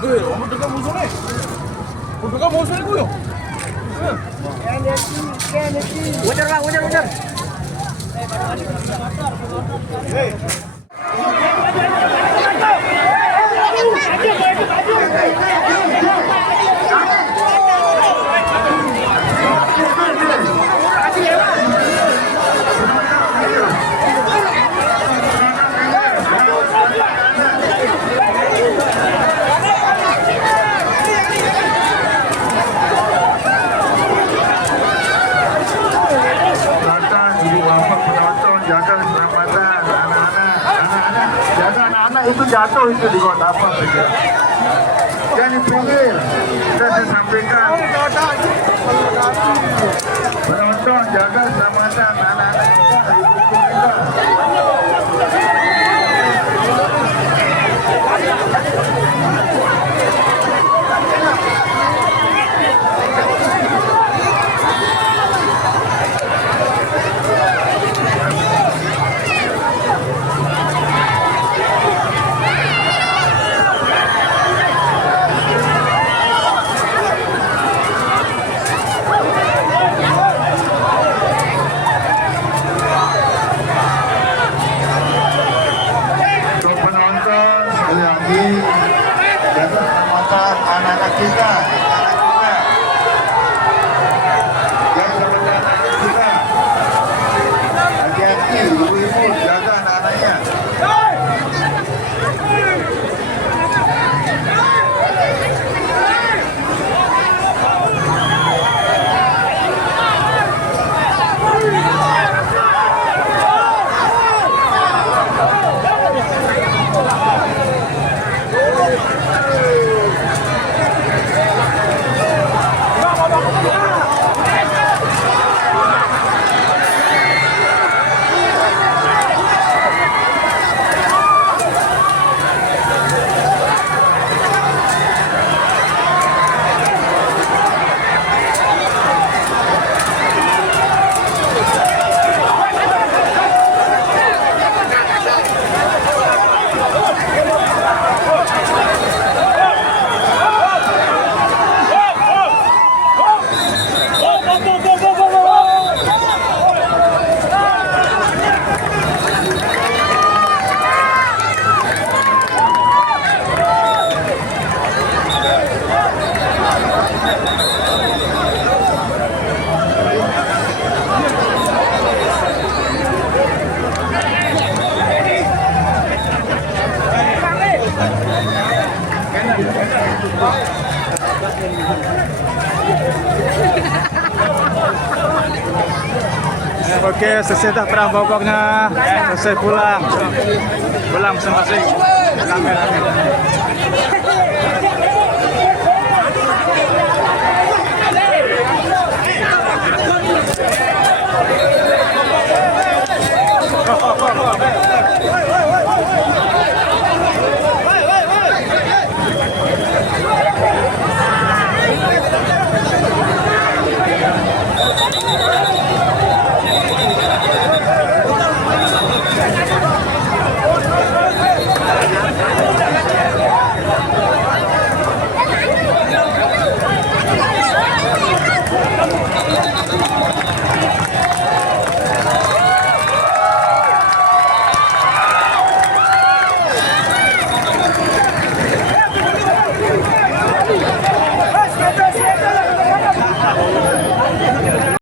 Udah kamu musuh gue. Ujar bang, ujar. Itu jatuh itu di kota apa saja. Jangan di pinggir. Sudah saya sampaikan. Penonton jaga keselamatan anak-anak kita, ibu kita. Anak-anak kita, hati-hati, ibu-ibu jaga anak-anaknya. Oke, selesai dah perang boboknya. Selesai pulang masing-masing. Kamera. Oh.